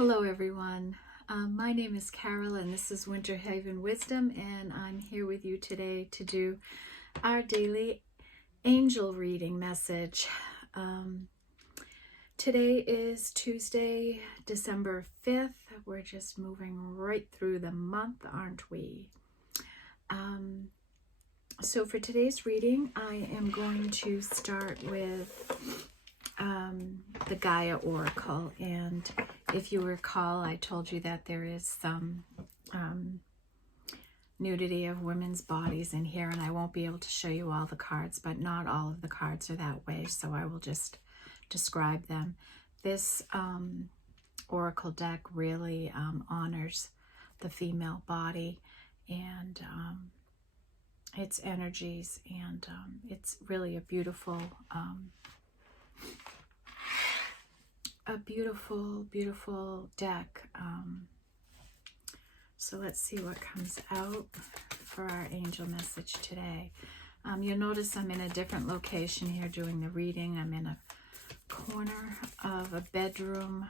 Hello everyone. My name is Carol and this is Winter Haven Wisdom, and I'm here with you today to do our daily angel reading message. Today is Tuesday, December 5th. We're just moving right through the month, aren't we? So for today's reading, I am going to start with the Gaia Oracle. And if you recall, I told you that there is some nudity of women's bodies in here, and I won't be able to show you all the cards, but not all of the cards are that way, so I will just describe them. This Oracle deck really honors the female body and its energies, and it's really a beautiful beautiful deck. So let's see what comes out for our angel message today. You'll notice I'm in a different location here doing the reading. I'm in a corner of a bedroom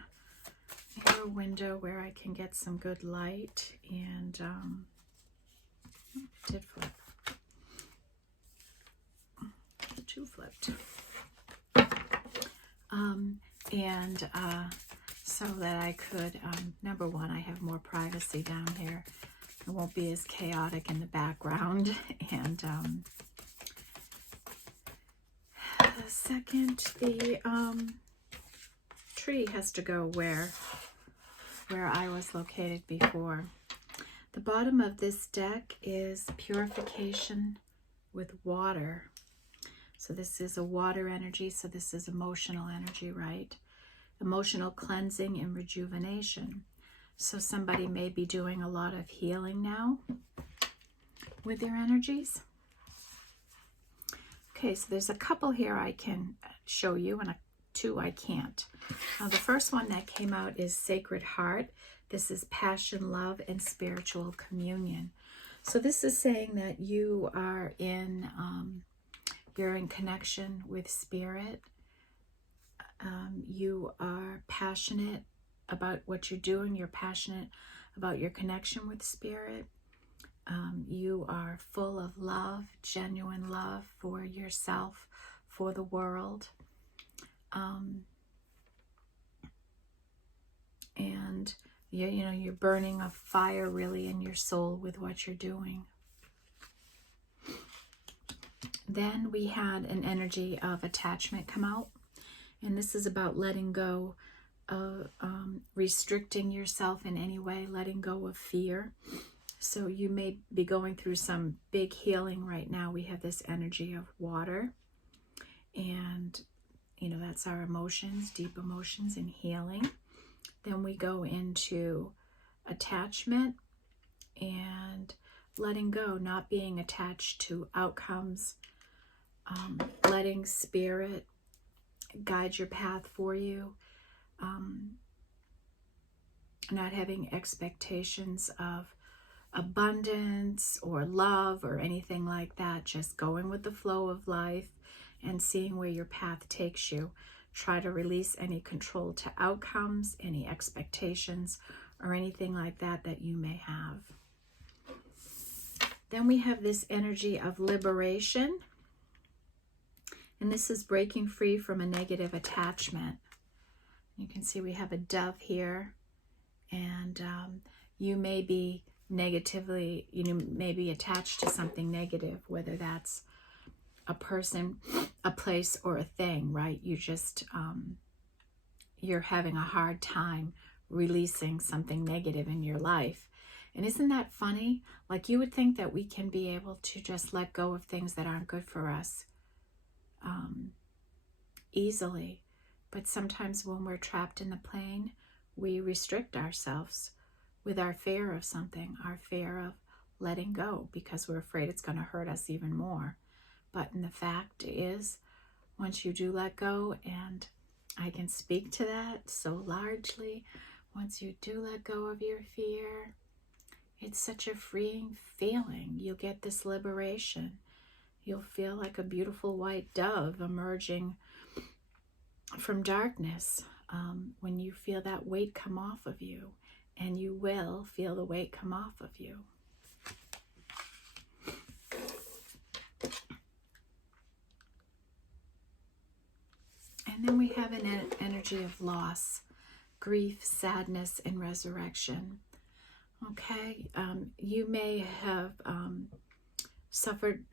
near a window where I can get some good light, and it did flip. Two flipped. So that I could, number one, I have more privacy down here. It won't be as chaotic in the background. And second, the tree has to go where I was located before. The bottom of this deck is purification with water. So this is a water energy, so this is emotional energy, right? Emotional cleansing and rejuvenation. So somebody may be doing a lot of healing now with their energies. Okay, so there's a couple here I can show you, and two I can't. The first one that came out is Sacred Heart. This is passion, love, and spiritual communion. So this is saying that you are you're in connection with spirit. You are passionate about what you're doing. You're passionate about your connection with spirit. You are full of love, genuine love for yourself, for the world. And you're burning a fire really in your soul with what you're doing. Then we had an energy of attachment come out. And this is about letting go of restricting yourself in any way, letting go of fear. So you may be going through some big healing right now. We have this energy of water. And, that's our emotions, deep emotions and healing. Then we go into attachment and letting go, not being attached to outcomes, letting spirit guide your path for you, not having expectations of abundance or love or anything like that, just going with the flow of life and seeing where your path takes you. Try to release any control to outcomes, any expectations, or anything like that that you may have. Then we have this energy of liberation. And this is breaking free from a negative attachment. You can see we have a dove here. And you may be negatively, may be attached to something negative, whether that's a person, a place, or a thing, right? You just, you're having a hard time releasing something negative in your life. And isn't that funny? Like, you would think that we can be able to just let go of things that aren't good for us easily, but sometimes when we're trapped in the plane, we restrict ourselves with our fear of something, our fear of letting go, because we're afraid it's going to hurt us even more. But the fact is, once you do let go, and I can speak to that so largely, once you do let go of your fear, it's such a freeing feeling. You'll get this liberation. You'll feel like a beautiful white dove emerging from darkness. when you feel that weight come off of you, and you will feel the weight come off of you. And then we have an energy of loss, grief, sadness, and resurrection. Okay, you may have suffered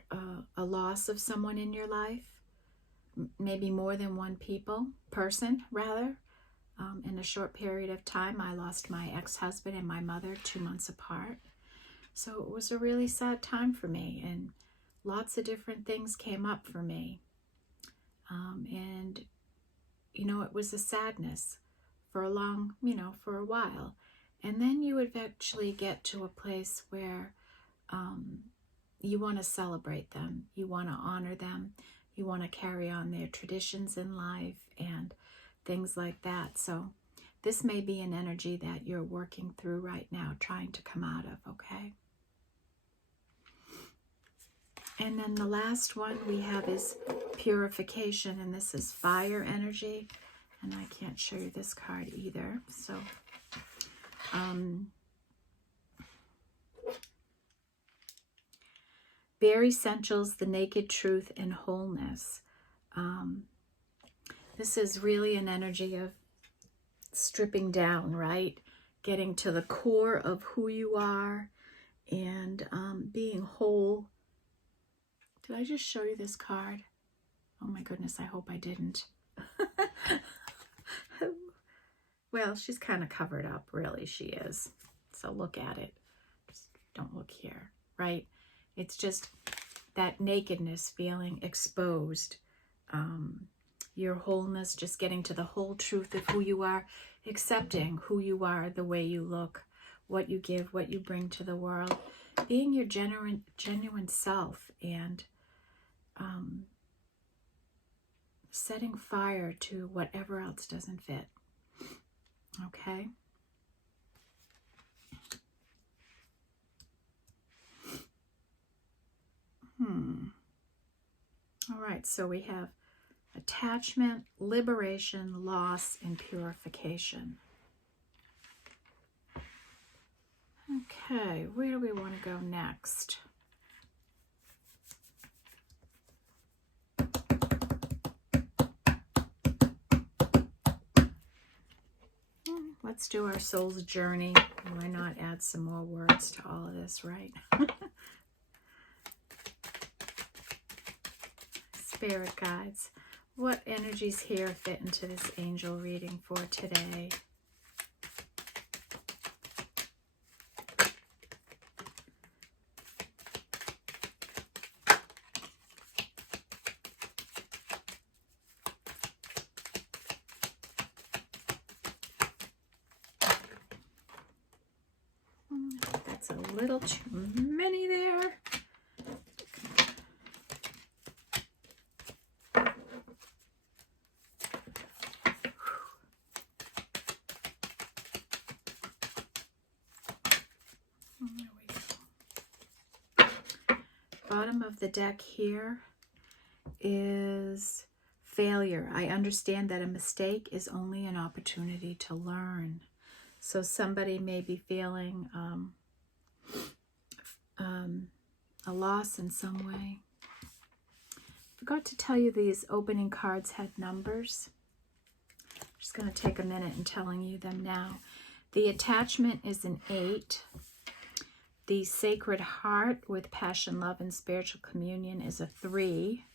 a loss of someone in your life, maybe more than one person, in a short period of time. I lost my ex-husband and my mother 2 months apart. So it was a really sad time for me, and lots of different things came up for me. And, it was a sadness for a while. And then you eventually get to a place where you want to celebrate them. You want to honor them. You want to carry on their traditions in life and things like that. So this may be an energy that you're working through right now, trying to come out of, okay? And then the last one we have is purification, and this is fire energy. And I can't show you this card either. So, bare essentials, the naked truth, and wholeness. This is really an energy of stripping down, right? Getting to the core of who you are and being whole. Did I just show you this card? Oh my goodness, I hope I didn't. Well, she's kind of covered up, really, she is. So look at it. Just don't look here, right? It's just that nakedness, feeling exposed. Your wholeness, just getting to the whole truth of who you are, accepting who you are, the way you look, what you give, what you bring to the world, being your genuine self, and setting fire to whatever else doesn't fit. Okay? All right, so we have attachment, liberation, loss, and purification. Okay, where do we want to go next? Let's do our soul's journey. Why not add some more words to all of this, right? Spirit guides, what energies here fit into this angel reading for today? That's a little too many there. There we go. Bottom of the deck here is failure. I understand that a mistake is only an opportunity to learn. So somebody may be feeling a loss in some way. Forgot to tell you these opening cards had numbers. I'm just going to take a minute and telling you them now. The attachment is an 8. The Sacred Heart with passion, love, and spiritual communion is a 3.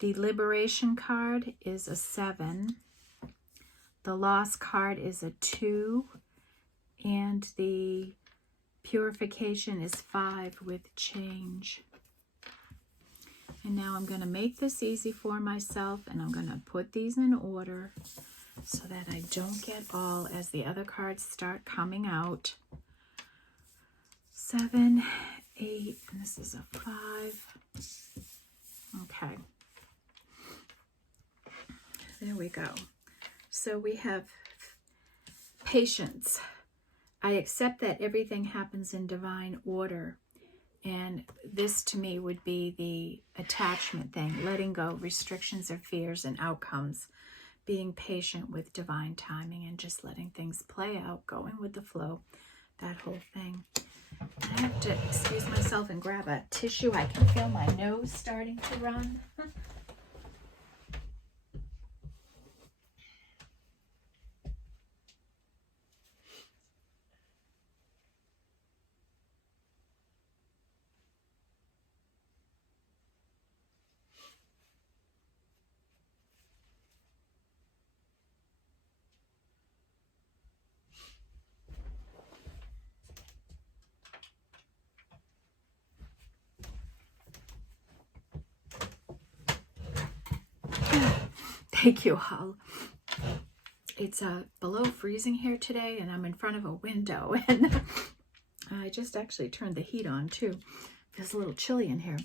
The Liberation card is a 7. The Loss card is a 2. And the Purification is 5 with change. And now I'm going to make this easy for myself, and I'm going to put these in order so that I don't get all as the other cards start coming out. 7, 8, and this is a 5. Okay. There we go. So we have patience. I accept that everything happens in divine order. And this to me would be the attachment thing, letting go, restrictions or fears and outcomes. being patient with divine timing and just letting things play out, going with the flow, that whole thing. I have to excuse myself and grab a tissue. I can feel my nose starting to run. Thank you all. It's below freezing here today, and I'm in front of a window, and I just actually turned the heat on too. Feels a little chilly in here.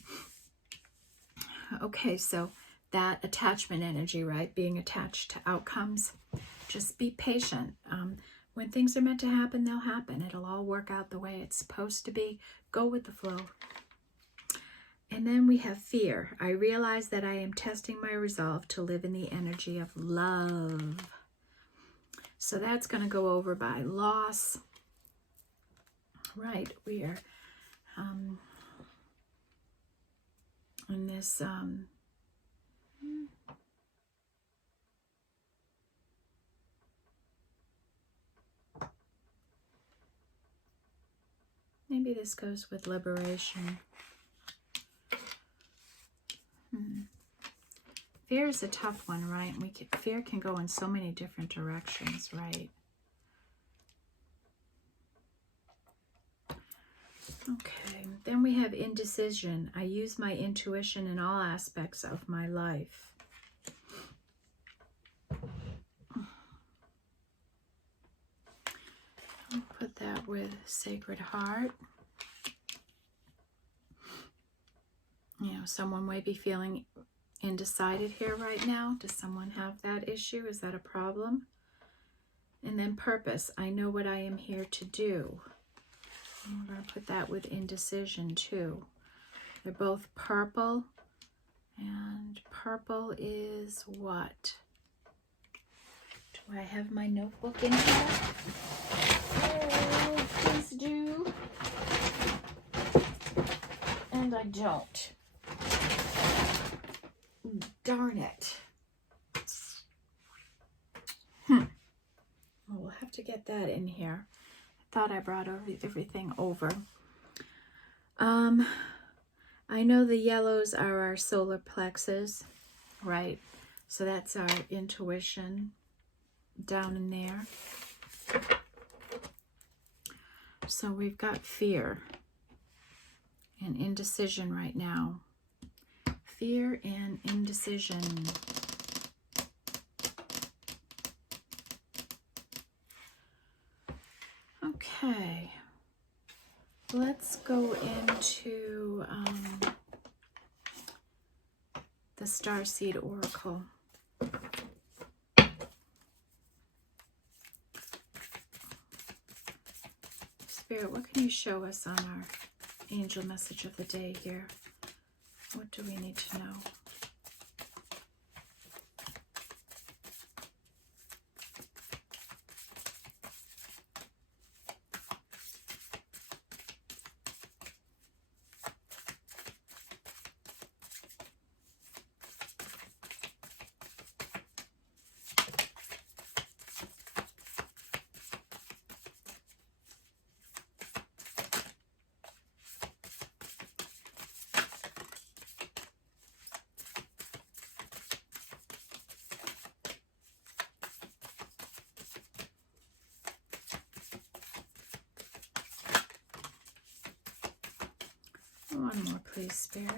Okay, so that attachment energy, right? Being attached to outcomes. Just be patient. When things are meant to happen, they'll happen. It'll all work out the way it's supposed to be. Go with the flow. And then we have fear. I realize that I am testing my resolve to live in the energy of love. So that's going to go over by loss. Right, we are in this maybe this goes with liberation. Fear is a tough one, right? Fear can go in so many different directions, right? Okay, then we have indecision. I use my intuition in all aspects of my life. I'll put that with Sacred Heart. You know, someone might be feeling undecided here right now. Does someone have that issue? Is that a problem? And then purpose. I know what I am here to do. And we're going to put that with indecision too. They're both purple. And purple is what? Do I have my notebook in here? Oh, please do. And I don't. Darn it. Well, we'll have to get that in here. I thought I brought everything over. I know the yellows are our solar plexus, right? So that's our intuition down in there. So we've got fear and indecision right now. Fear and indecision. Okay, let's go into the Starseed Oracle. Spirit, what can you show us on our angel message of the day here? What do we need to know? One more, please, Spirit.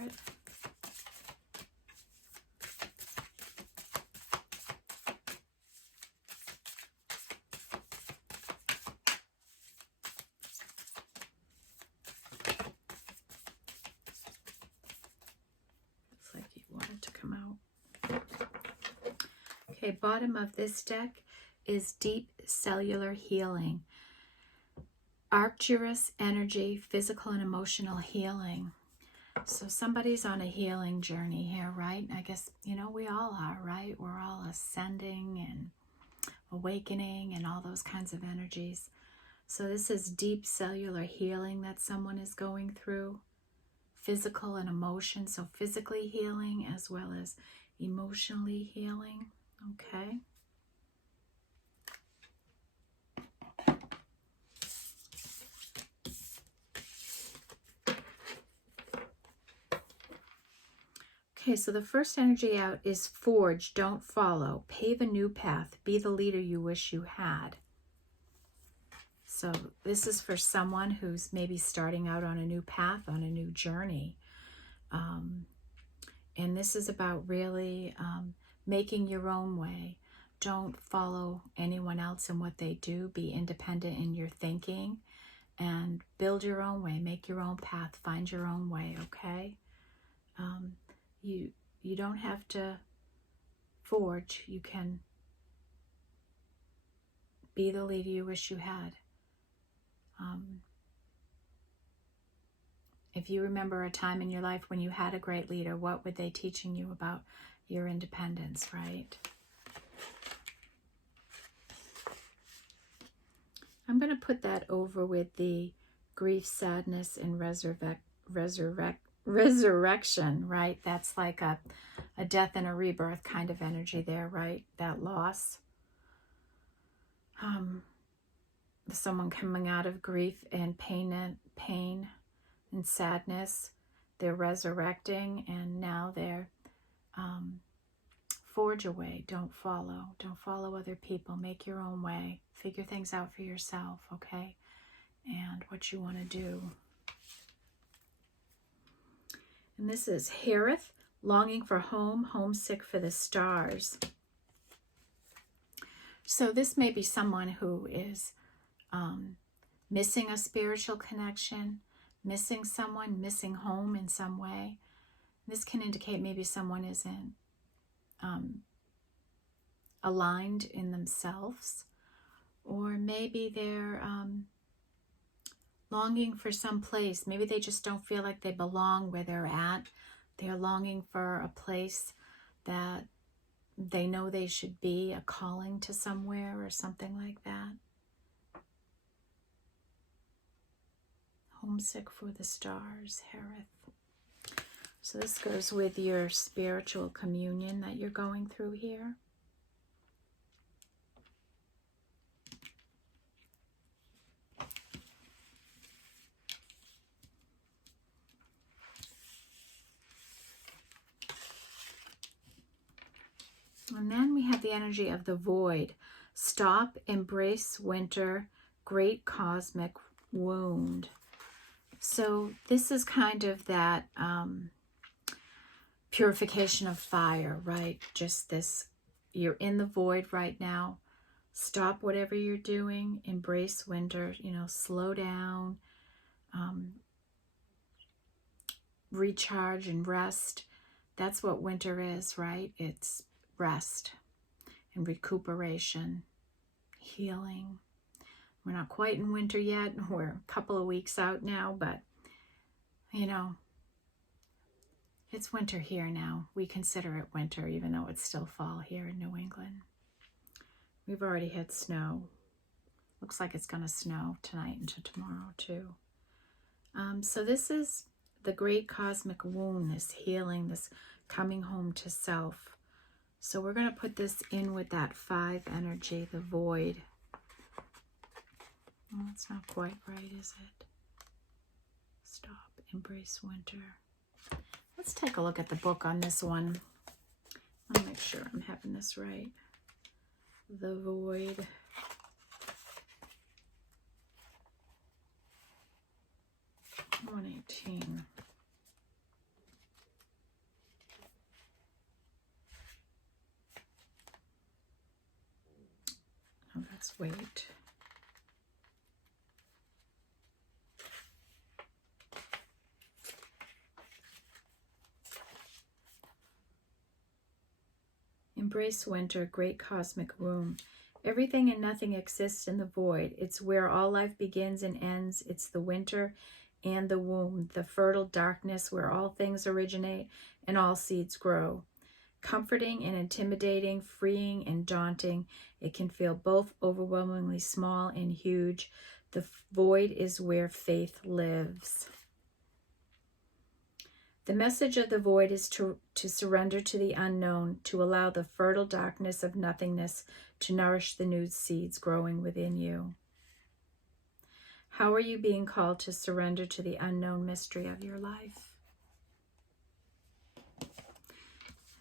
Looks like you wanted to come out. Okay, bottom of this deck is Deep Cellular Healing. Arcturus energy, physical and emotional healing. So somebody's on a healing journey here, right? I guess, you know, we all are, right? We're all ascending and awakening and all those kinds of energies. So this is deep cellular healing that someone is going through, physical and emotion. So physically healing as well as emotionally healing. Okay. Okay, so the first energy out is forge, don't follow. Pave a new path. Be the leader you wish you had. So this is for someone who's maybe starting out on a new path, on a new journey. And this is about really making your own way. Don't follow anyone else and what they do. Be independent in your thinking and build your own way. Make your own path. Find your own way, okay? You don't have to forge. You can be the leader you wish you had. If you remember a time in your life when you had a great leader, what were they teaching you about your independence, right? I'm going to put that over with the grief, sadness, and resurrection, right? That's like a death and a rebirth kind of energy there, right? That loss. Someone coming out of grief and pain and sadness. They're resurrecting, and now they're forge away. Don't follow other people. Make your own way. Figure things out for yourself, okay? And what you want to do. And this is Harith, longing for home, homesick for the stars. So this may be someone who is missing a spiritual connection, missing someone, missing home in some way. This can indicate maybe someone isn't aligned in themselves, or maybe they're longing for some place. Maybe they just don't feel like they belong where they're at. They're longing for a place that they know they should be, a calling to somewhere or something like that. Homesick for the stars, Harith. So this goes with your spiritual communion that you're going through here. And then we have the energy of the void. Stop, embrace winter, great cosmic wound. So this is kind of that purification of fire, right? Just this, you're in the void right now. Stop whatever you're doing. Embrace winter, slow down. Recharge and rest. That's what winter is, right? It's rest and recuperation, healing. We're not quite in winter yet. We're a couple of weeks out now, but it's winter here now. We consider it winter, even though it's still fall here in New England. We've already had snow. Looks like it's going to snow tonight into tomorrow too. So this is the great cosmic wound, this healing, this coming home to self. So we're going to put this in with that 5 energy, the void. Well, it's not quite right, is it? Stop, embrace winter. Let's take a look at the book on this one. I'll make sure I'm having this right. The void. $118. Oh, that's weight. Embrace winter, great cosmic womb. Everything and nothing exists in the void. It's where all life begins and ends. It's the winter and the womb, the fertile darkness where all things originate and all seeds grow. Comforting and intimidating, freeing and daunting, it can feel both overwhelmingly small and huge. The void is where faith lives. The message of the void is to surrender to the unknown, to allow the fertile darkness of nothingness to nourish the new seeds growing within you. How are you being called to surrender to the unknown mystery of your life?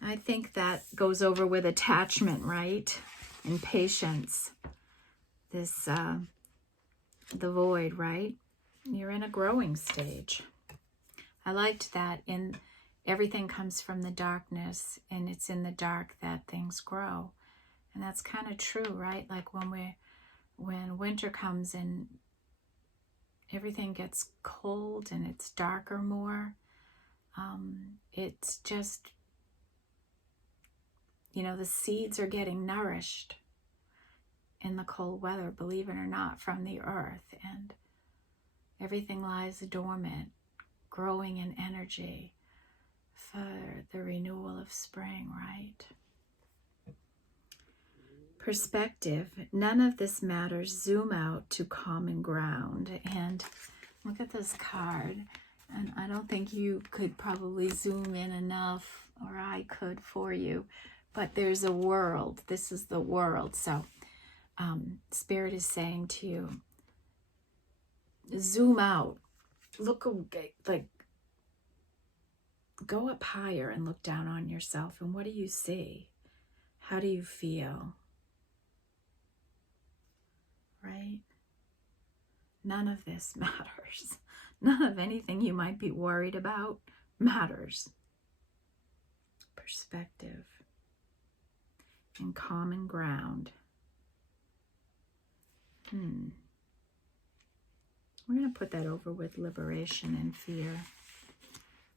I think that goes over with attachment, right? And patience. This, the void, right? You're in a growing stage. I liked that in everything comes from the darkness, and it's in the dark that things grow. And that's kind of true, right? Like when winter comes and everything gets cold and it's darker more, it's just, you know, the seeds are getting nourished in the cold weather, believe it or not, from the earth, and everything lies dormant, growing in energy for the renewal of spring, right? Perspective. None of this matters. Zoom out to common ground. And look at this card. And I don't think you could probably zoom in enough, or I could for you. But there's a world. This is the world. So Spirit is saying to you, zoom out. Look, like, go up higher and look down on yourself. And what do you see? How do you feel? Right? None of this matters. None of anything you might be worried about matters. Perspective and common ground. We're going to put that over with liberation and fear.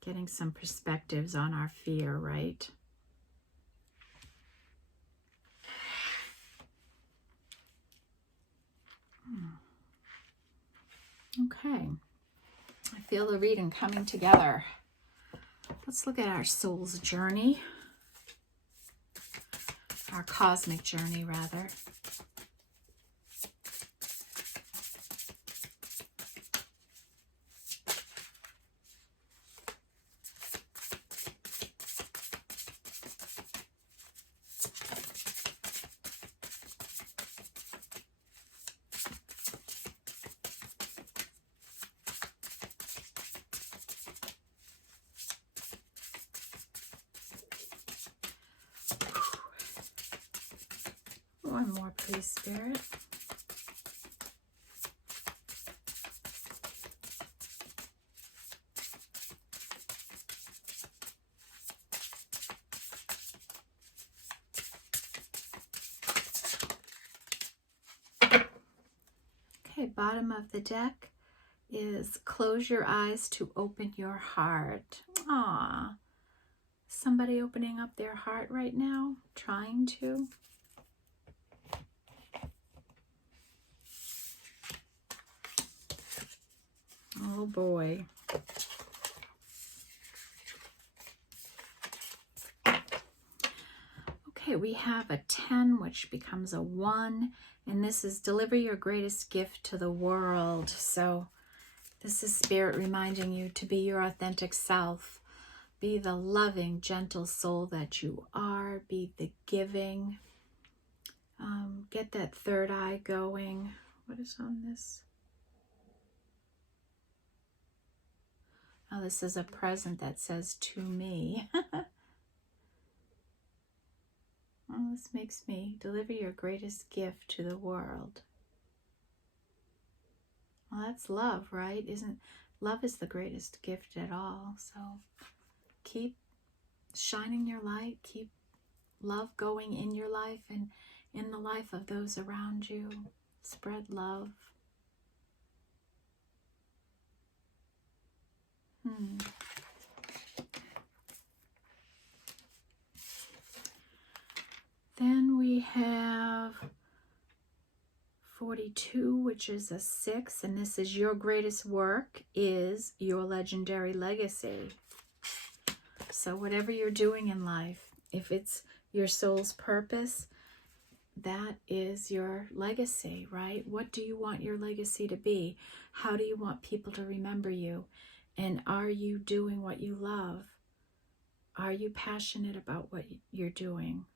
Getting some perspectives on our fear, right? Okay. I feel the reading coming together. Let's look at our soul's journey. Our cosmic journey, rather. One more, please, Spirit. Okay, bottom of the deck is close your eyes to open your heart. Aww. Somebody opening up their heart right now? Trying to? Oh boy. Okay, we have a 10, which becomes a 1, and this is deliver your greatest gift to the world. So this is Spirit reminding you to be your authentic self. Be the loving, gentle soul that you are. Be the giving. Get that third eye going. What is on this? Oh, this is a present that says to me. Oh, this makes me deliver your greatest gift to the world. Well, that's love, right? Love is the greatest gift at all. So keep shining your light. Keep love going in your life and in the life of those around you. Spread love. Then we have 42, which is a 6, and this is your greatest work is your legendary legacy. So whatever you're doing in life, if it's your soul's purpose, that is your legacy, right? What do you want your legacy to be? How do you want people to remember you? And are you doing what you love? Are you passionate about what you're doing?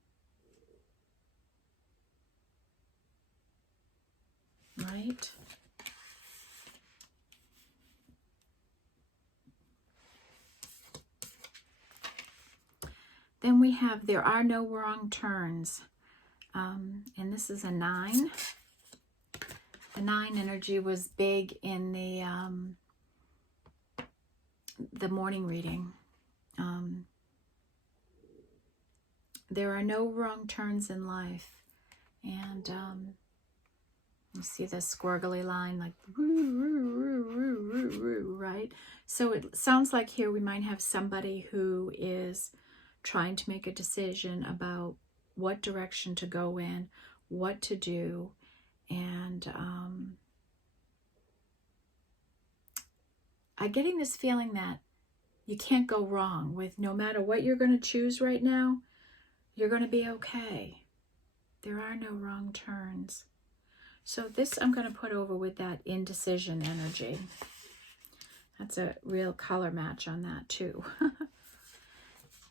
Right? Then we have there are no wrong turns. And this is a 9. The 9 energy was big in the morning reading. There are no wrong turns in life. And you see the squiggly line, like, right? So it sounds like here we might have somebody who is trying to make a decision about what direction to go in, what to do, and I'm getting this feeling that you can't go wrong with no matter what you're going to choose right now, you're going to be okay. There are no wrong turns. So this I'm going to put over with that indecision energy. That's a real color match on that too.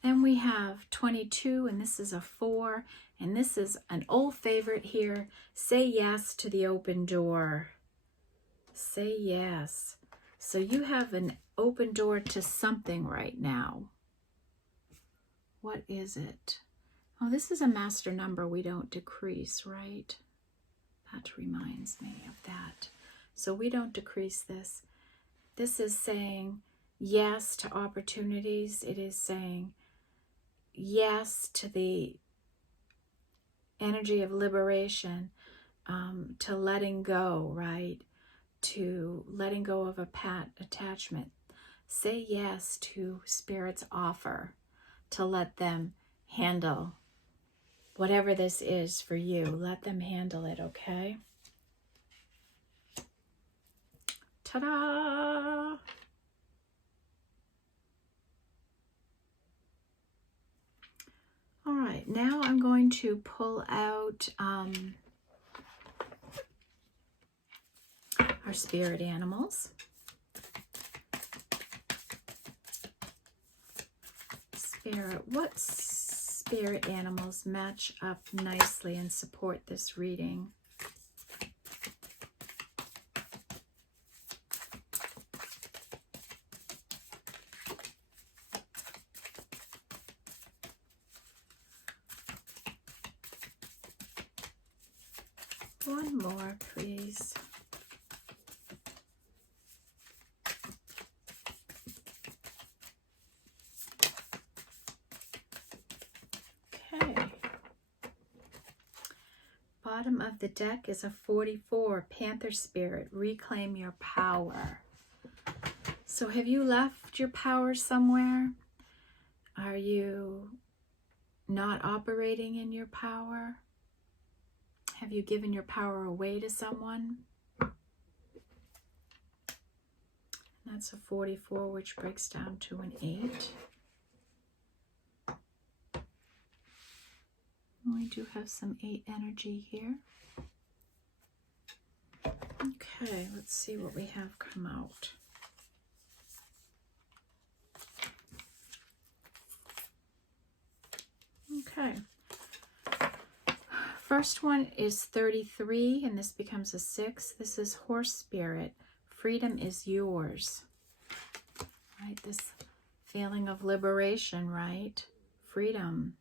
Then we have 22, and this is a 4, and this is an old favorite here. Say yes to the open door. Say yes. So you have an open door to something right now. What is it? Oh, this is a master number. We don't decrease, right? That reminds me of that. So we don't decrease this. This is saying yes to opportunities. It is saying yes to the energy of liberation, to letting go, right? To letting go of a attachment. Say yes to Spirit's offer to let them handle whatever this is for you. Let them handle it, okay? Ta-da! All right, now I'm going to pull out our spirit animals. What spirit animals match up nicely and support this reading? One more, please. Okay. Bottom of the deck is a 44, Panther Spirit, reclaim your power. So have you left your power somewhere? Are you not operating in your power? Have you given your power away to someone? That's a 44, which breaks down to an 8. We do have some 8 energy here. Okay, let's see what we have come out. Okay. First one is 33, and this becomes a 6. This is Horse Spirit. Freedom is yours. Right? This feeling of liberation, right? Freedom.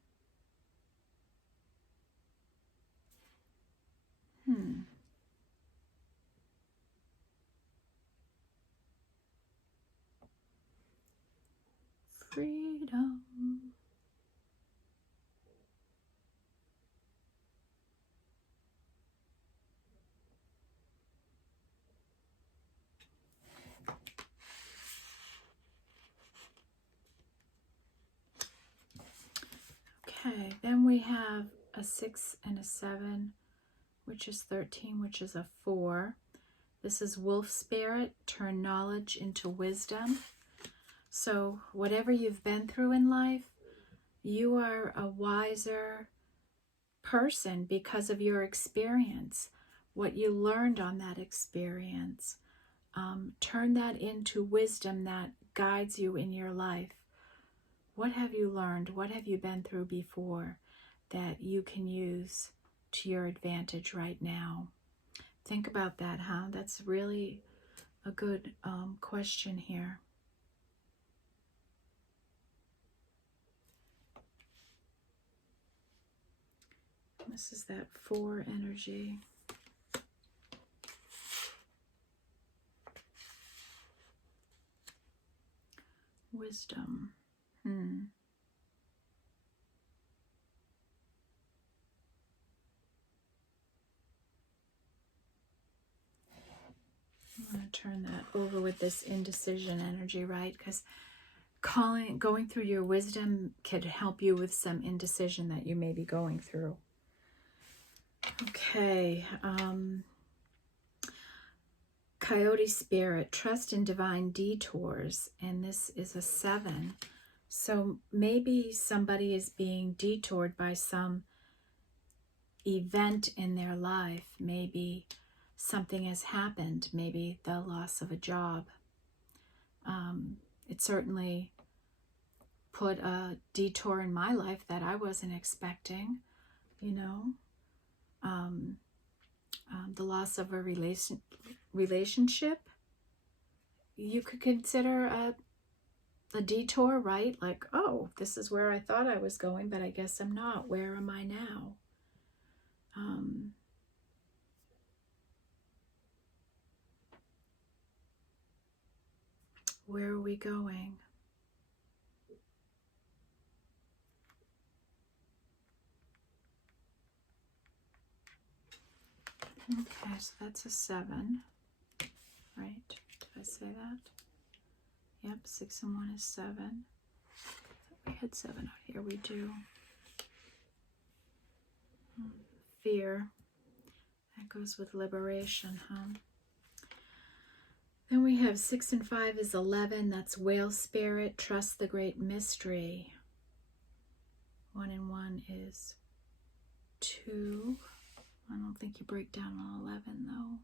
Freedom. Okay, then we have a 6 and a 7. which is 13, which is a 4. This is wolf spirit, turn knowledge into wisdom. So whatever you've been through in life, you are a wiser person because of your experience, what you learned on that experience. Turn that into wisdom that guides you in your life. What have you learned? What have you been through before that you can use to your advantage right now? Think about that, huh? That's really a good question here. This is that 4 energy. Wisdom. I'm going to turn that over with this indecision energy, right? Because going through your wisdom could help you with some indecision that you may be going through. Okay. Coyote spirit, trust in divine detours, and this is a 7. So maybe somebody is being detoured by some event in their life. Maybe something has happened, maybe the loss of a job. It certainly put a detour in my life that I wasn't expecting, you know. The loss of a relationship, you could consider a detour, right? Like, oh, this is where I thought I was going, but I guess I'm not. Where am I now? Where are we going? Okay, so that's a 7, right? Did I say that? Yep, 6 and 1 is 7. We had 7 out here, we do. Fear. That goes with liberation, huh? Then we have 6 and 5 is 11. That's whale spirit. Trust the great mystery. 1 and 1 is 2. I don't think you break down on 11 though.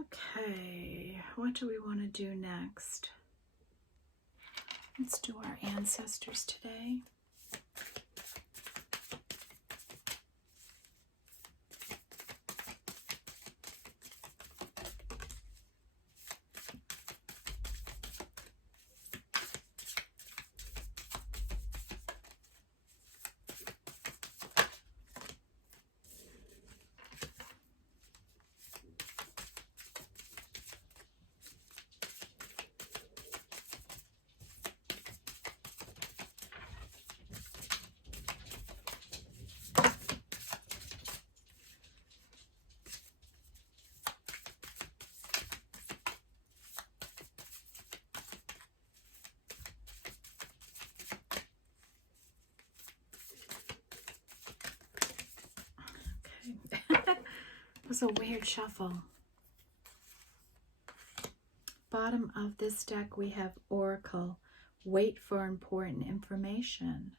Okay, what do we want to do next? Let's do our ancestors today. It was a weird shuffle. Bottom of this deck we have Oracle. Wait for important information.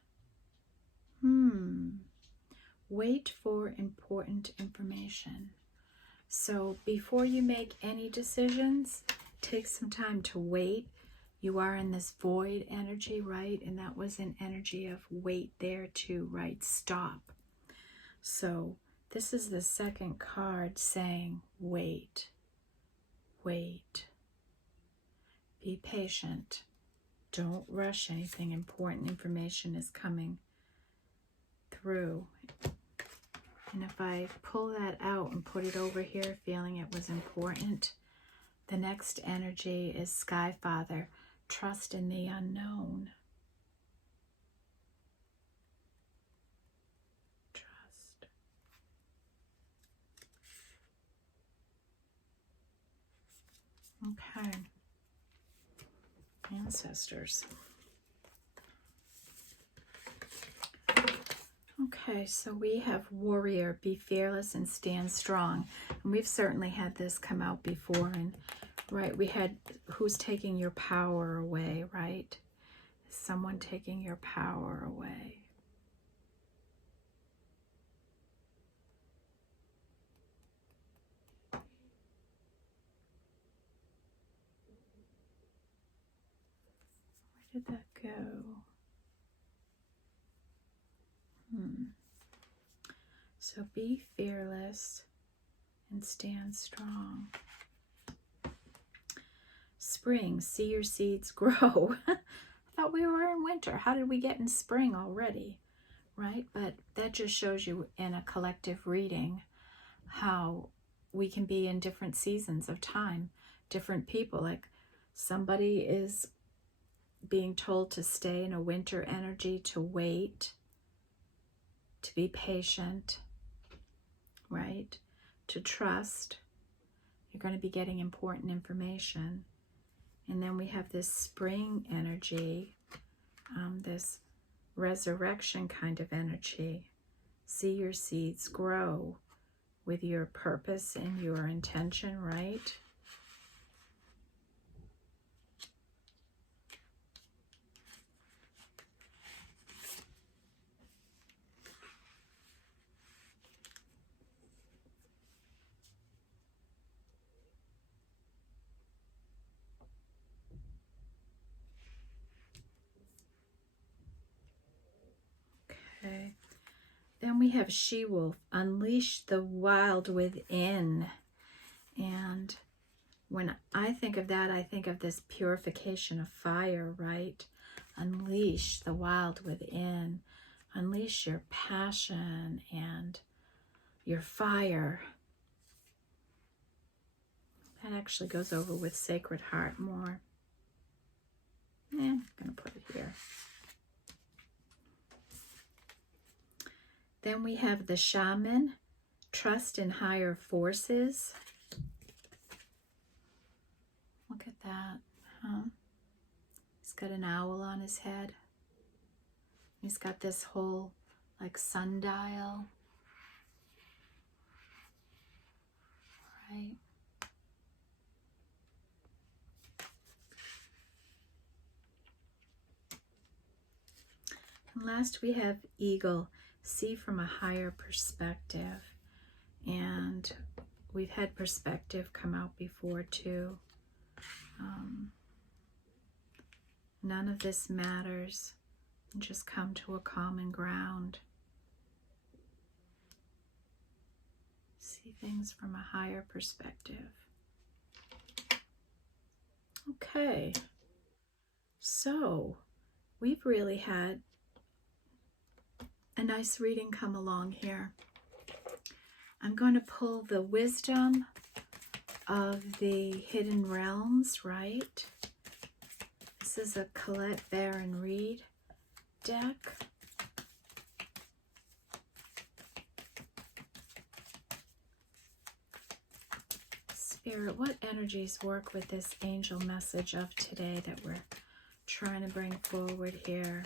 Wait for important information. So before you make any decisions, take some time to wait. You are in this void energy, right? And that was an energy of wait there too, right? Stop. So this is the second card saying wait, wait. Be patient. Don't rush anything. Important information is coming through. And if I pull that out and put it over here, feeling it was important, the next energy is Sky Father. Trust in the unknown. Okay. Ancestors. Okay, so we have warrior, be fearless and stand strong. And we've certainly had this come out before. And right, we had who's taking your power away, right? Someone taking your power away. Where did that go? So be fearless and stand strong. Spring, see your seeds grow. I thought we were in winter. How did we get in spring already? Right? But that just shows you in a collective reading how we can be in different seasons of time, different people. Like somebody is being told to stay in a winter energy, to wait, to be patient, right? To trust. You're going to be getting important information. And then we have this spring energy, this resurrection kind of energy. See your seeds grow with your purpose and your intention, right? Okay. Then we have she-wolf, unleash the wild within. And when I think of that, I think of this purification of fire, right? Unleash the wild within. Unleash your passion and your fire. That actually goes over with Sacred Heart more. I'm going to put it here. Then we have the shaman, trust in higher forces. Look at that, huh? He's got an owl on his head. He's got this whole like sundial, right? And last we have eagle, see from a higher perspective. And we've had perspective come out before too. None of this matters. Just come to a common ground. See things from a higher perspective. Okay, so we've really had a nice reading come along here. I'm going to pull the wisdom of the hidden realms, right? This is a Colette Baron Reed deck. Spirit, what energies work with this angel message of today that we're trying to bring forward here?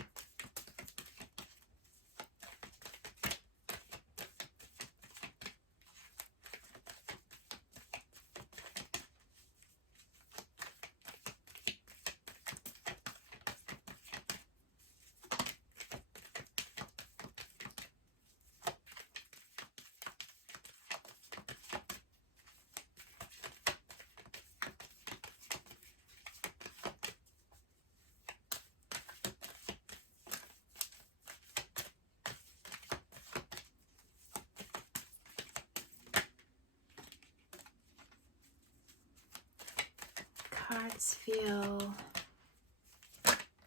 Cards feel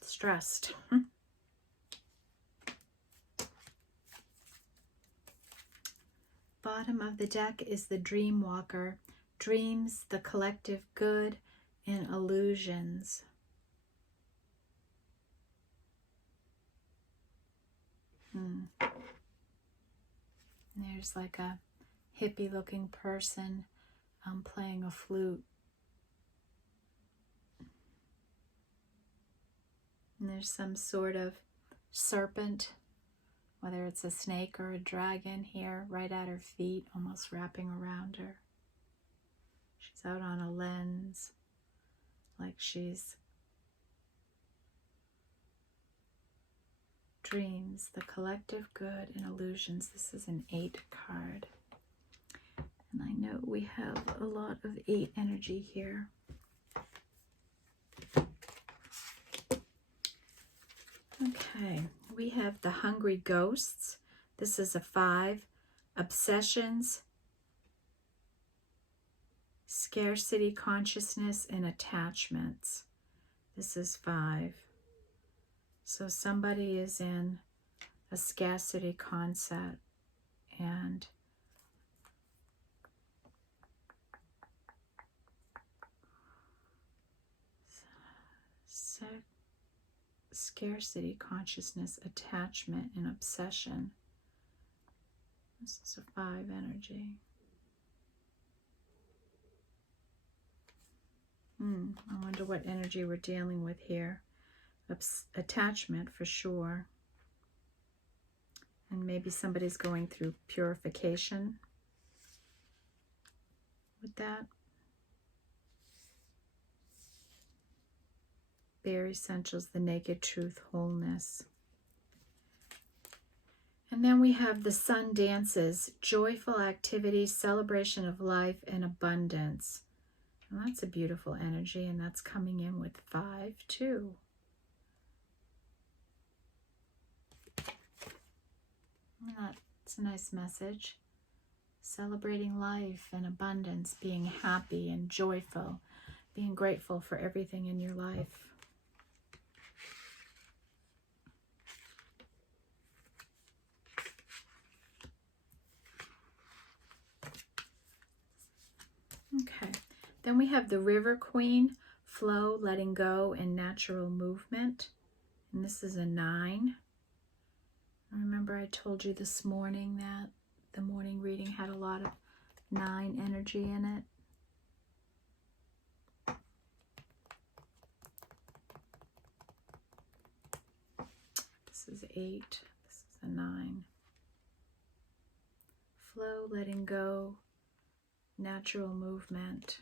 stressed. Bottom of the deck is the Dream Walker. Dreams, the collective good, and illusions. There's like a hippie looking person playing a flute. And there's some sort of serpent, whether it's a snake or a dragon here, right at her feet, almost wrapping around her. She's out on a lens, like she's dreams, the collective good and illusions. This is an 8 card. And I know we have a lot of 8 energy here. Okay, we have the Hungry Ghosts. This is a 5. Obsessions, scarcity consciousness, and attachments. This is 5. So somebody is in a scarcity concept and scarcity consciousness, attachment, and obsession. This is a 5 energy. I wonder what energy we're dealing with here. Attachment for sure. And maybe somebody's going through purification with that. Bare Essentials, the Naked Truth, Wholeness. And then we have the Sun Dances, joyful activity, celebration of life, and abundance. And that's a beautiful energy, and that's coming in with 5 too. That's a nice message. Celebrating life and abundance, being happy and joyful, being grateful for everything in your life. Okay, then we have the River Queen, flow, letting go, and natural movement. And this is a 9. Remember I told you this morning that the morning reading had a lot of 9 energy in it. This is 8. This is a 9. Flow, letting go, natural movement.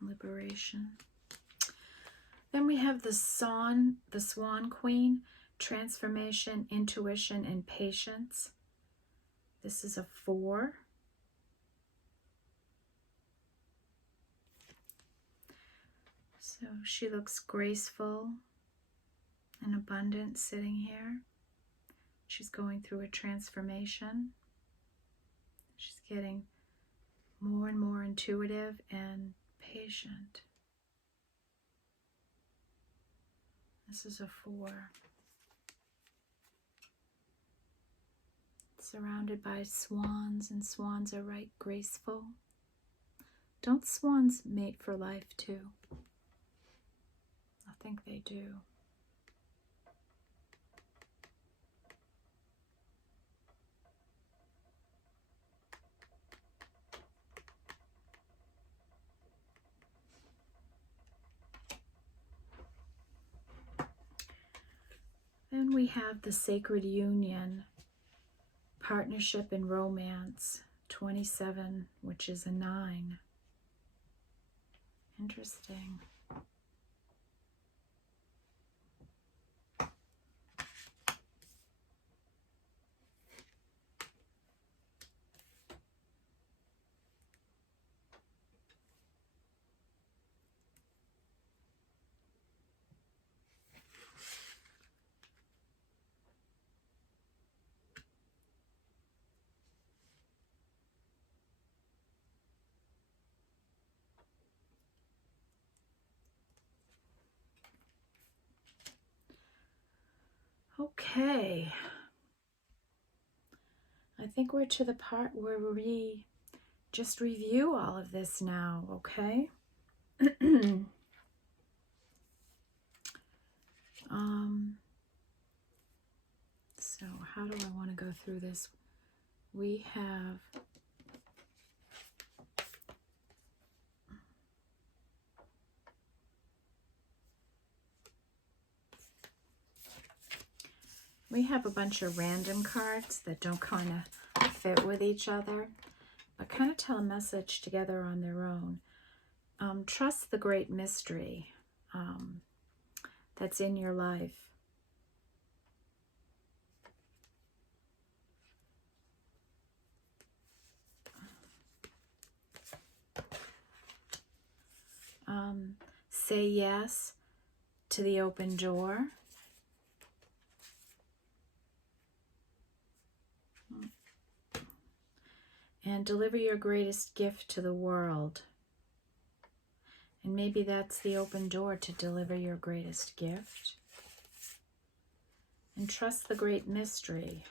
Liberation. Then we have the Swan Queen, transformation, intuition, and patience. This is a 4. So she looks graceful and abundant sitting here. She's going through a transformation. She's getting more and more intuitive and patient. This is a 4. Surrounded by swans, and swans are right graceful. Don't swans mate for life too? I think they do. Then we have the Sacred Union, partnership and romance, 27, which is a 9. Interesting. Okay, I think we're to the part where we just review all of this now, okay? So how do I want to go through this? We have a bunch of random cards that don't kind of fit with each other, but kind of tell a message together on their own. Trust the great mystery that's in your life. Say yes to the open door. And deliver your greatest gift to the world. And maybe that's the open door to deliver your greatest gift. And trust the great mystery.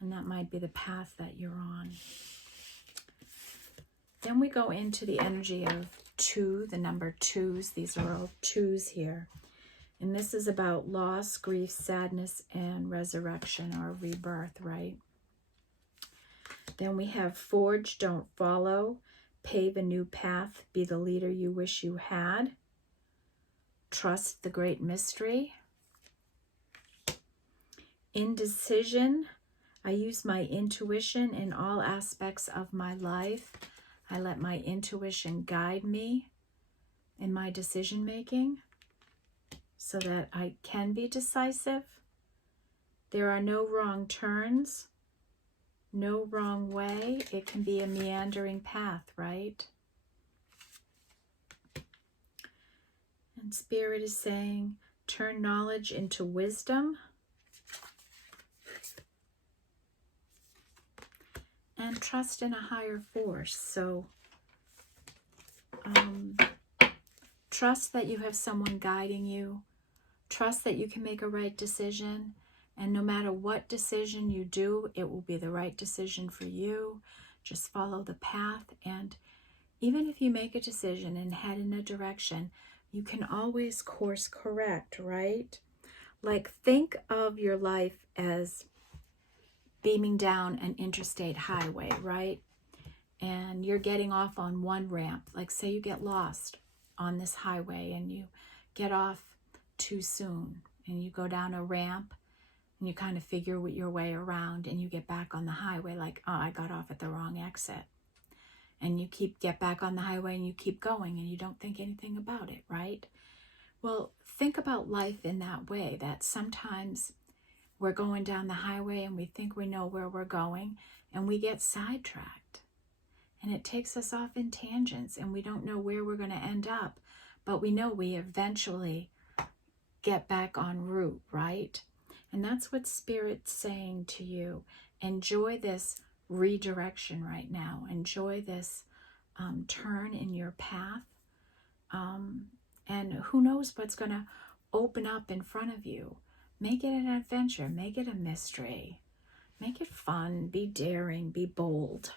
And that might be the path that you're on. Then we go into the energy of 2, the number 2s. These are all 2s here. And this is about loss, grief, sadness, and resurrection or rebirth, right? Then we have forge, don't follow, pave a new path, be the leader you wish you had, trust the great mystery, indecision, I use my intuition in all aspects of my life. I let my intuition guide me in my decision making so that I can be decisive. There are no wrong turns. No wrong way. It can be a meandering path, right? And Spirit is saying, turn knowledge into wisdom. And trust in a higher force. So, trust that you have someone guiding you. Trust that you can make a right decision. And no matter what decision you do, it will be the right decision for you. Just follow the path. And even if you make a decision and head in a direction, you can always course correct, right? Like, think of your life as beaming down an interstate highway, right? And you're getting off on one ramp. Like, say you get lost on this highway and you get off too soon and you go down a ramp and you kind of figure your way around and you get back on the highway like, oh, I got off at the wrong exit. And you get back on the highway and you keep going and you don't think anything about it, right? Well, think about life in that way, that sometimes we're going down the highway and we think we know where we're going and we get sidetracked. And it takes us off in tangents and we don't know where we're going to end up. But we know we eventually get back en route, right? And that's what Spirit's saying to you. Enjoy this redirection right now. Enjoy this turn in your path. And who knows what's going to open up in front of you. Make it an adventure. Make it a mystery. Make it fun. Be daring. Be bold.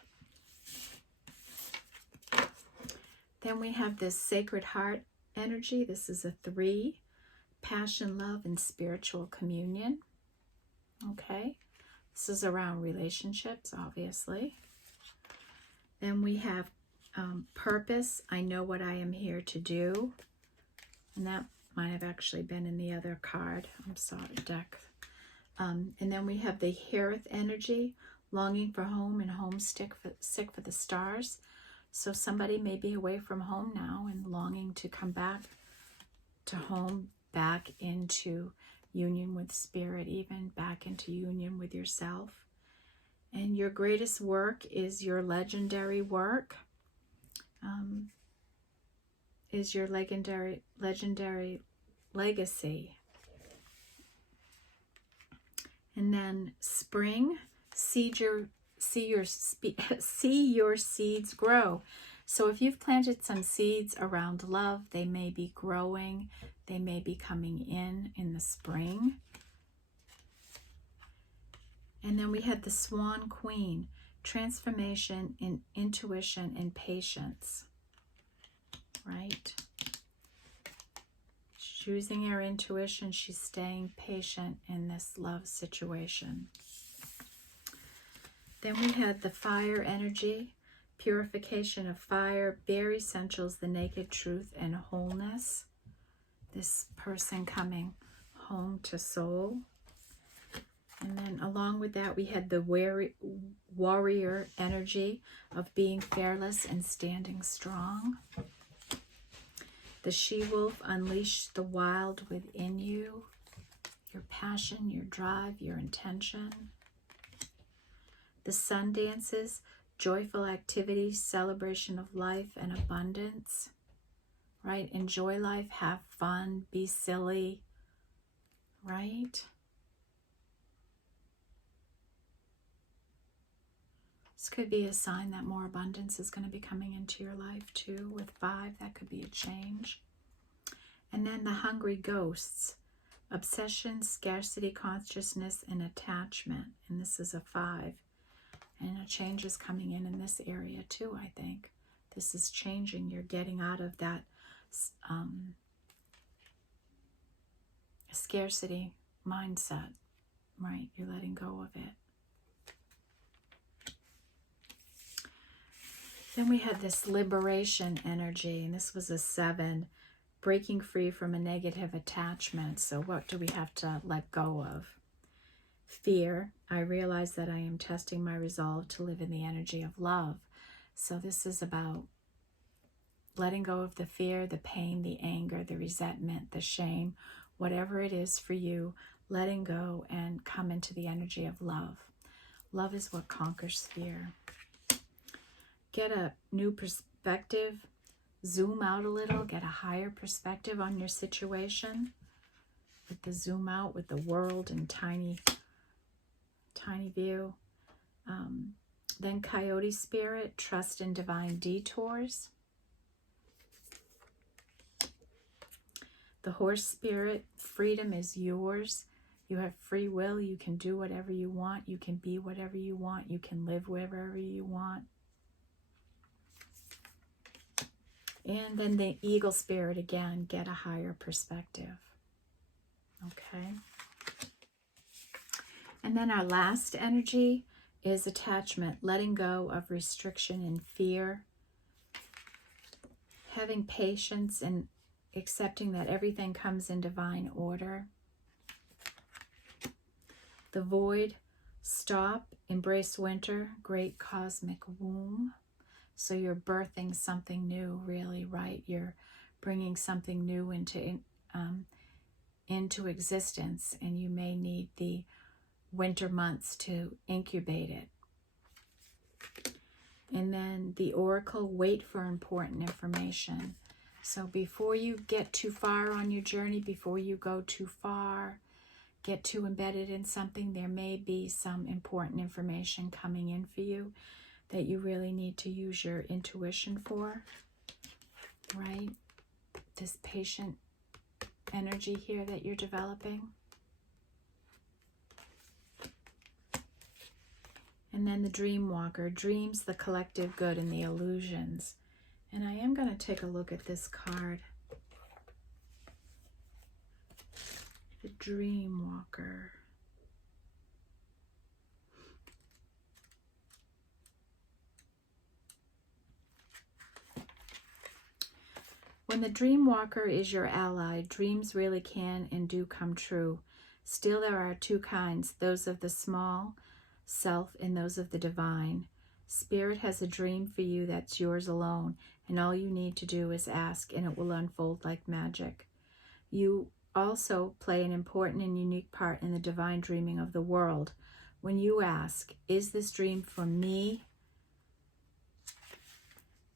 Then we have this Sacred Heart energy. This is a 3. Passion, love, and spiritual communion. Okay. This is around relationships, obviously. Then we have purpose. I know what I am here to do. And that might have actually been in the other card. I'm sorry, deck. And then we have the Harith energy, longing for home and homesick for the stars. So somebody may be away from home now and longing to come back to home, back into union with Spirit, even back into union with yourself. And your greatest work is your legendary work. Is your legendary legacy. And then spring, see your seeds grow. So if you've planted some seeds around love, they may be growing. They may be coming in the spring. And then we had the Swan Queen, transformation in intuition and patience. Right? She's using her intuition. She's staying patient in this love situation. Then we had the fire energy, purification of fire, bare essentials, the naked truth, and wholeness. This person coming home to soul. And then along with that, we had the warrior energy of being fearless and standing strong. The she-wolf, unleash the wild within you, your passion, your drive, your intention. The sun dances, joyful activities, celebration of life and abundance, right? Enjoy life, have fun, be silly, right? This could be a sign that more abundance is going to be coming into your life too. With 5, that could be a change. And then the hungry ghosts, obsession, scarcity consciousness, and attachment. And this is a 5. And a change is coming in this area too, I think. This is changing. You're getting out of that scarcity mindset, right? You're letting go of it. Then we had this liberation energy, and this was a 7, breaking free from a negative attachment. So what do we have to let go of? Fear. I realize that I am testing my resolve to live in the energy of love. So this is about letting go of the fear, the pain, the anger, the resentment, the shame, whatever it is for you, letting go and come into the energy of love. Love is what conquers fear. Get a new perspective, zoom out a little, get a higher perspective on your situation. With the zoom out, with the world and tiny view. Then coyote spirit, trust in divine detours. The horse spirit, freedom is yours. You have free will. You can do whatever you want. You can be whatever you want. You can live wherever you want. And then the eagle spirit again, get a higher perspective. Okay. And then our last energy is attachment, letting go of restriction and fear, having patience and accepting that everything comes in divine order. The void, stop, embrace winter, great cosmic womb. So you're birthing something new, really, right? You're bringing something new into existence, and you may need the winter months to incubate it. And then the oracle, wait for important information. So before you get too far on your journey, before you go too far, get too embedded in something, there may be some important information coming in for you that you really need to use your intuition for, right? This patient energy here that you're developing. And then the dream walker, dreams, the collective good, and the illusions. And I am going to take a look at this card. The dream walker. When the dream walker is your ally, dreams really can and do come true. Still, there are 2 kinds, those of the small self and those of the divine. Spirit has a dream for you that's yours alone, and all you need to do is ask, and it will unfold like magic. You also play an important and unique part in the divine dreaming of the world. When you ask, is this dream for me?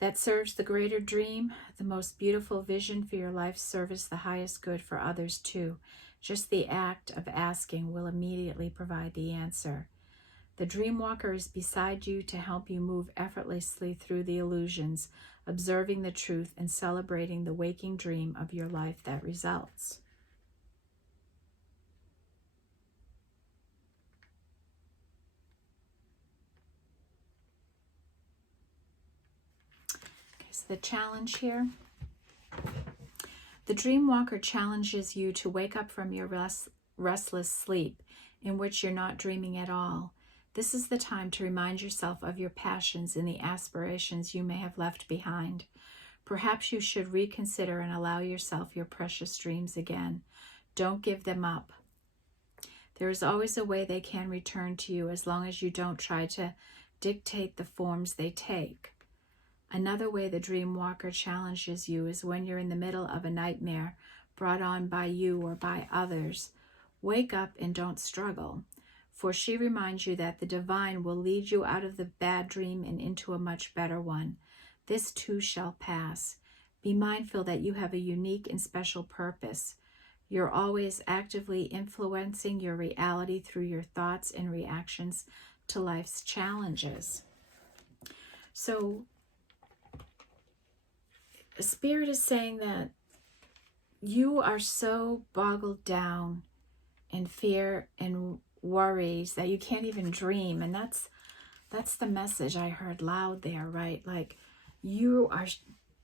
That serves the greater dream, the most beautiful vision for your life's service, the highest good for others too. Just the act of asking will immediately provide the answer. The dream walker is beside you to help you move effortlessly through the illusions, observing the truth and celebrating the waking dream of your life that results. Okay, so the challenge here. The dream walker challenges you to wake up from your restless sleep in which you're not dreaming at all. This is the time to remind yourself of your passions and the aspirations you may have left behind. Perhaps you should reconsider and allow yourself your precious dreams again. Don't give them up. There is always a way they can return to you as long as you don't try to dictate the forms they take. Another way the dream walker challenges you is when you're in the middle of a nightmare brought on by you or by others. Wake up and don't struggle, for she reminds you that the divine will lead you out of the bad dream and into a much better one. This too shall pass. Be mindful that you have a unique and special purpose. You're always actively influencing your reality through your thoughts and reactions to life's challenges. So, Spirit is saying that you are so boggled down in fear and worries that you can't even dream. And that's the message I heard loud there, right? Like, you are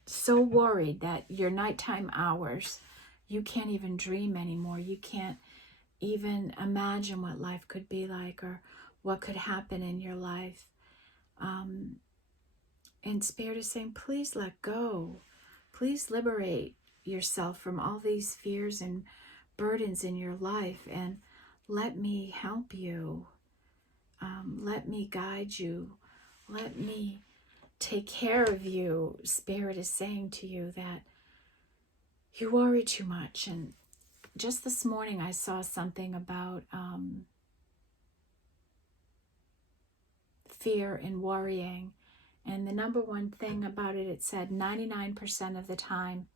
so worried that your nighttime hours, you can't even dream anymore. You can't even imagine what life could be like or what could happen in your life. And Spirit is saying, please let go. Please liberate yourself from all these fears and burdens in your life and let me help you. Let me guide you. Let me take care of you. Spirit is saying to you that you worry too much. And just this morning I saw something about fear and worrying. And the number one thing about it, it said 99% of the time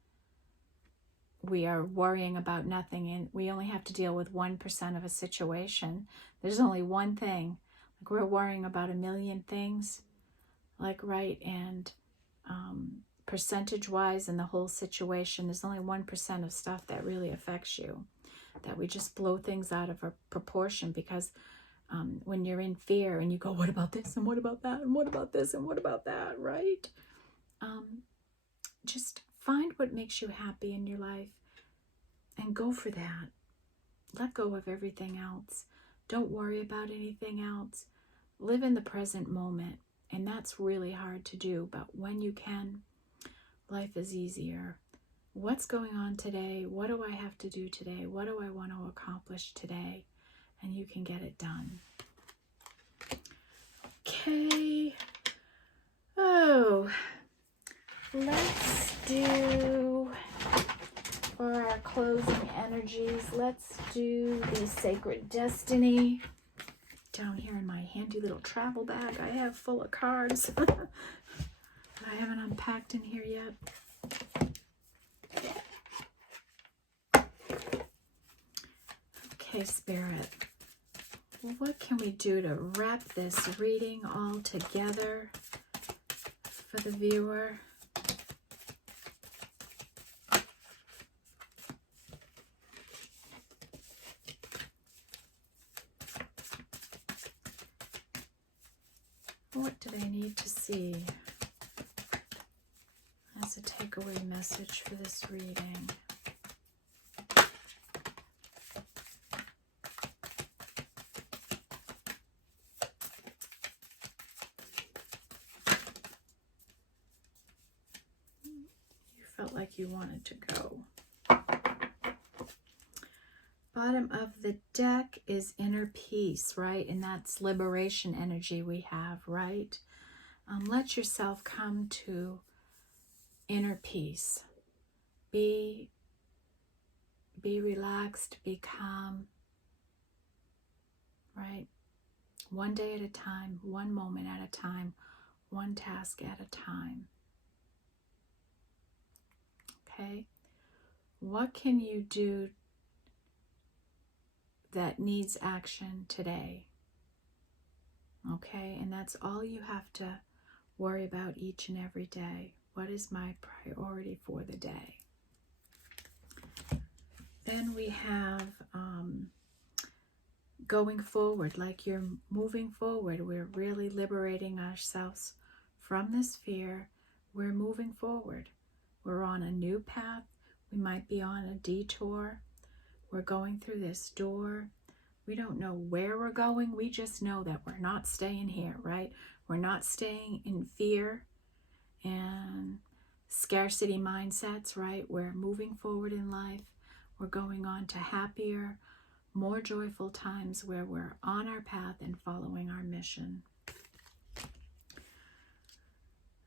we are worrying about nothing, and we only have to deal with 1% of a situation. There's only one thing. Like, we're worrying about a million things, like, right? And percentage-wise in the whole situation, there's only 1% of stuff that really affects you, that we just blow things out of proportion because when you're in fear and you go, what about this and what about that and what about this and what about that, right? Just find what makes you happy in your life and go for that. Let go of everything else. Don't worry about anything else. Live in the present moment. And that's really hard to do, but when you can, life is easier. What's going on today? What do I have to do today? What do I want to accomplish today? And you can get it done. Okay. Oh, let's do, for our closing energies, let's do the Sacred Destiny. Down here in my handy little travel bag I have full of cards. I haven't unpacked in here yet. Okay, Spirit. What can we do to wrap this reading all together for the viewer? What do they need to see as a takeaway message for this reading? Felt like you wanted to go. Bottom of the deck is inner peace, right? And that's liberation energy we have, right? Let yourself come to inner peace. Be relaxed, be calm, right? One day at a time, one moment at a time, one task at a time. Okay, what can you do that needs action today? Okay, and that's all you have to worry about each and every day. What is my priority for the day? Then we have going forward, like you're moving forward. We're really liberating ourselves from this fear. We're moving forward. We're on a new path. We might be on a detour. We're going through this door. We don't know where we're going. We just know that we're not staying here, right? We're not staying in fear and scarcity mindsets, right? We're moving forward in life. We're going on to happier, more joyful times where we're on our path and following our mission.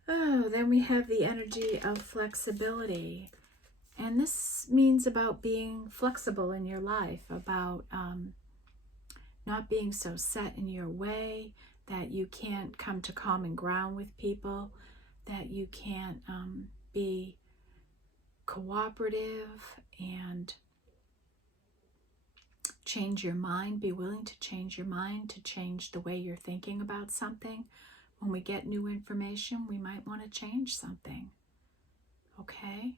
Oh, then we have the energy of flexibility. And this means about being flexible in your life, about not being so set in your way that you can't come to common ground with people, that you can't be cooperative and change your mind, be willing to change your mind, to change the way you're thinking about something. When we get new information, we might want to change something. Okay?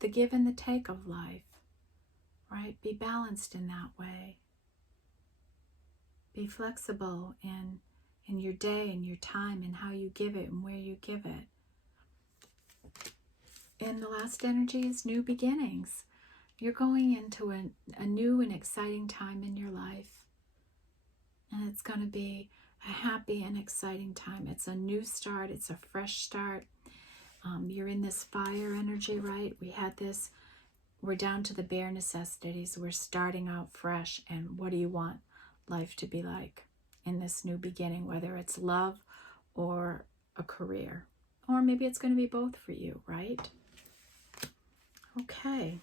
The give and the take of life, right? Be balanced in that way. Be flexible in your day and your time and how you give it and where you give it. And the last energy is new beginnings. You're going into a new and exciting time in your life. And it's going to be a happy and exciting time. It's a new start. It's a fresh start. You're in this fire energy, right? We had this. We're down to the bare necessities. We're starting out fresh. And what do you want life to be like in this new beginning, whether it's love or a career? Or maybe it's going to be both for you, right? Okay.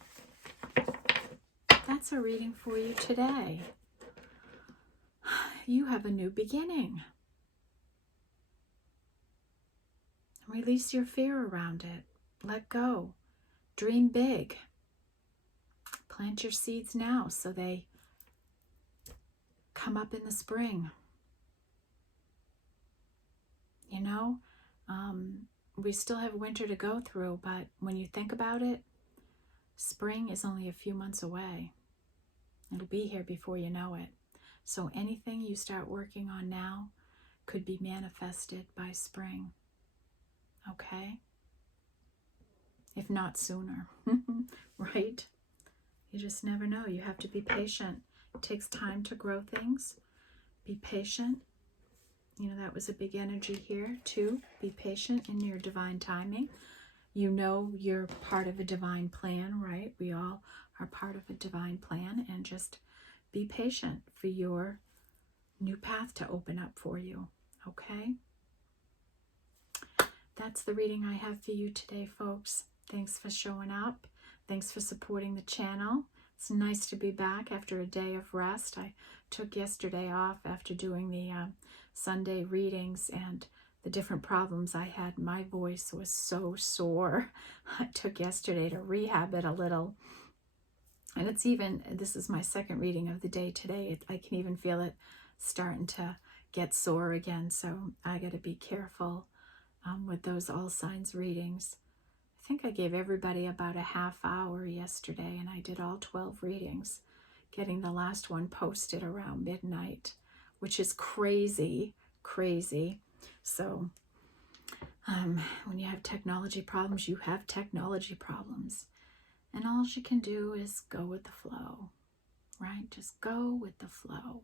That's a reading for you today. You have a new beginning. Release your fear around it. Let go. Dream big. Plant your seeds now so they come up in the spring. You know, we still have winter to go through, but when you think about it, spring is only a few months away. It'll be here before you know it. So anything you start working on now could be manifested by spring. Okay? If not sooner, right? You just never know. You have to be patient. It takes time to grow things. Be patient. You know, that was a big energy here too. Be patient in your divine timing. You know you're part of a divine plan, right? We all are part of a divine plan, and just be patient for your new path to open up for you, okay? That's the reading I have for you today, folks. Thanks for showing up. Thanks for supporting the channel. It's nice to be back after a day of rest. I took yesterday off after doing the Sunday readings and the different problems I had. My voice was so sore. I took yesterday to rehab it a little. And it's even, this is my second reading of the day today. I can even feel it starting to get sore again. So I got to be careful with those all signs readings. I think I gave everybody about a half hour yesterday, and I did all 12 readings, getting the last one posted around midnight, which is crazy. So when you have technology problems, you have technology problems. And all you can do is go with the flow, right? Just go with the flow.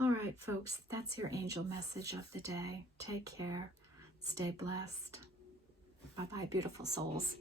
All right, folks, that's your angel message of the day. Take care. Stay blessed. Bye-bye, beautiful souls.